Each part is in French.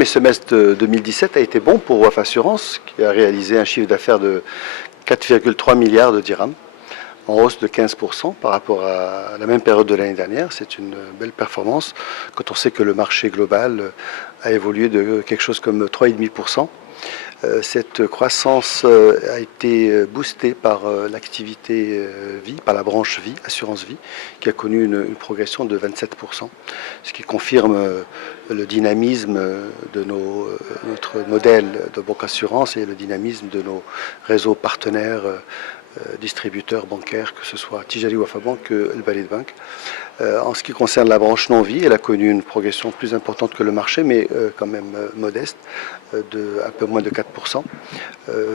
premier semestre de 2017 a été bon pour WAF Assurance, qui a réalisé un chiffre d'affaires de 4,3 milliards de dirhams, en hausse de 15% par rapport à la même période de l'année dernière. C'est une belle performance quand on sait que le marché global a évolué de quelque chose comme 3,5%. Cette croissance a été boostée par l'activité vie, par la branche vie, assurance vie, qui a connu une progression de 27%, ce qui confirme le dynamisme de notre modèle de banque assurance et le dynamisme de nos réseaux partenaires distributeurs bancaires, que ce soit Tijari Wafa Bank que El Balid Bank. En ce qui concerne la branche non-vie, elle a connu une progression plus importante que le marché, mais quand même modeste, de un peu moins de 4%.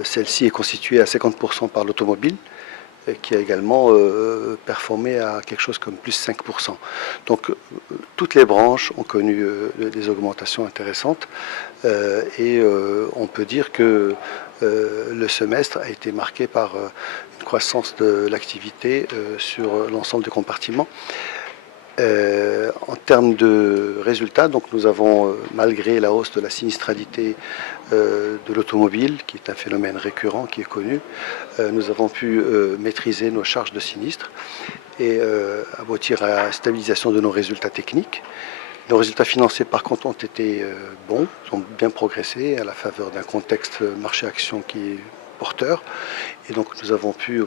Celle-ci est constituée à 50% par l'automobile, qui a également performé à quelque chose comme plus 5%. Donc toutes les branches ont connu des augmentations intéressantes et on peut dire que le semestre a été marqué par une croissance de l'activité sur l'ensemble des compartiments. En termes de résultats, donc nous avons, malgré la hausse de la sinistralité de l'automobile, qui est un phénomène récurrent, qui est connu, nous avons pu maîtriser nos charges de sinistre et aboutir à la stabilisation de nos résultats techniques. Nos résultats financiers, par contre, ont été bons, ont bien progressé à la faveur d'un contexte marché-action qui est porteur. Et donc nous avons pu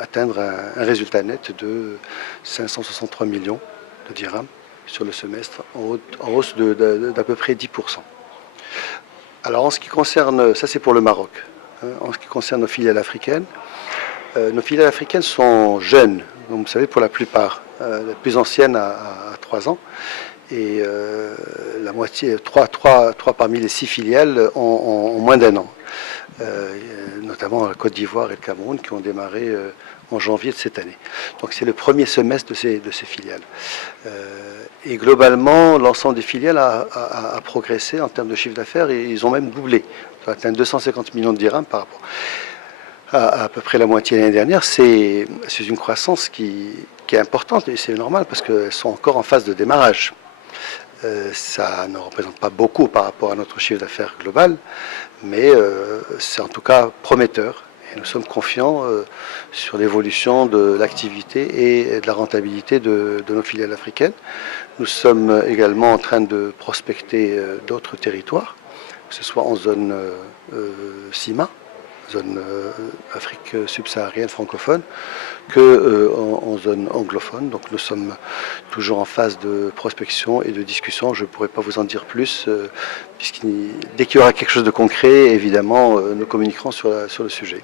atteindre un résultat net de 563 millions de dirhams sur le semestre, en hausse d'à peu près 10%. Alors en ce qui concerne, ça c'est pour le Maroc, en ce qui concerne nos filiales africaines sont jeunes, donc vous savez pour la plupart, la plus ancienne à 3 ans, et la moitié, 3 parmi les 6 filiales ont moins d'1 an, notamment la Côte d'Ivoire et le Cameroun qui ont démarré en janvier de cette année. Donc c'est le premier semestre de ces filiales. Et globalement, l'ensemble des filiales a progressé en termes de chiffre d'affaires et ils ont même doublé. Ils ont atteint 250 millions de dirhams par rapport à peu près la moitié l'année dernière. C'est une croissance qui est importante et c'est normal parce qu'elles sont encore en phase de démarrage. Ça ne représente pas beaucoup par rapport à notre chiffre d'affaires global, mais c'est en tout cas prometteur. Et nous sommes confiants sur l'évolution de l'activité et de la rentabilité de nos filiales africaines. Nous sommes également en train de prospecter d'autres territoires, que ce soit en zone CIMA, zone Afrique subsaharienne francophone, que en zone anglophone. Donc nous sommes toujours en phase de prospection et de discussion. Je ne pourrais pas vous en dire plus, puisque dès qu'il y aura quelque chose de concret, évidemment, nous communiquerons sur le sujet.